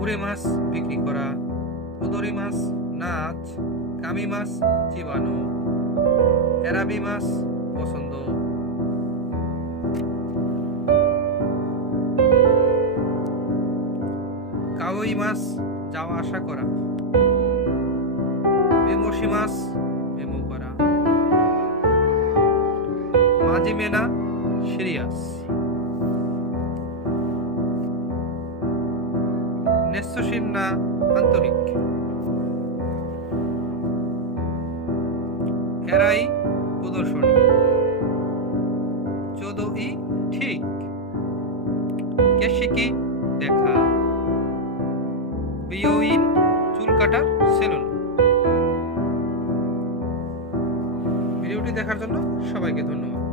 উড়ে মাছ বিক্রি করা, উদরি মাছ নাচ, কামি মাছ চিবানো, এরাবি মাছ পছন্দ, কাউই মাছ যাওয়া আসা করা, বেমসি মাছ মেমো করা, মাঝি মেনা সিরিয়াস, নেস্যশীল না আন্তরিক, এরাই প্রদর্শনী, চোদই ঠিক, কেশিকি দেখা, বিওইন চুল কাটার সেলুন। ভিডিওটি দেখার জন্য সবাইকে ধন্যবাদ।